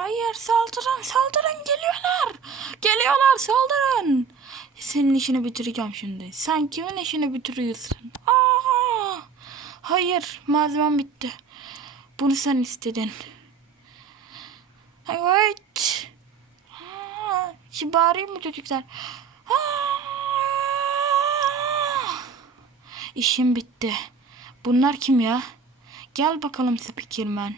Hayır saldırın saldırın geliyorlar. Geliyorlar saldırın. Senin işini bitireceğim şimdi. Sen kimin işini bitiriyorsun? Aa! Hayır malzemem bitti. Bunu sen istedin. Evet. Aa, Şimdi bağırayım mı çocuklar? İşim bitti. Bunlar kim ya? Gel bakalım Spikerman.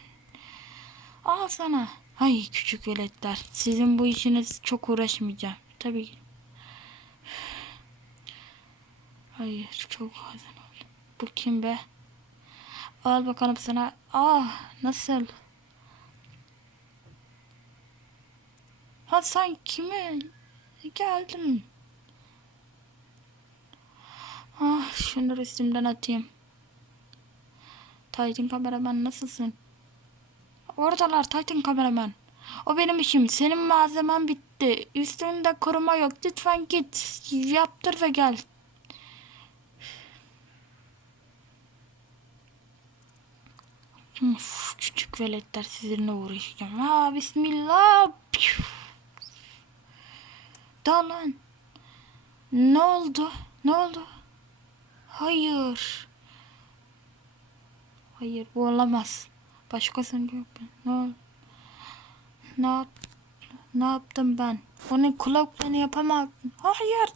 Al sana. Ay küçük veletler. Sizin bu işiniz çok uğraşmayacağım. Tabii. Hayır çok hazin oldu. Bu kim be? Al bakalım sana. Ah nasıl? Ha sen kime geldin? Ah şunu resimden atayım. Titan kameraman nasılsın? Oradalar Titan kameraman. O benim işim. Senin malzemen bitti. Üstünde koruma yok. Lütfen git. Yaptır ve gel. Uf, küçük veletler sizinle uğraşacağım. Ha bismillah. Daha lan. Ne oldu? Ne oldu? Hayır. Hayır bu olamaz. Başkasının yok. Ne? Ne yap ne yaptım ben? Onun kulaklarını yapamam. Hayır.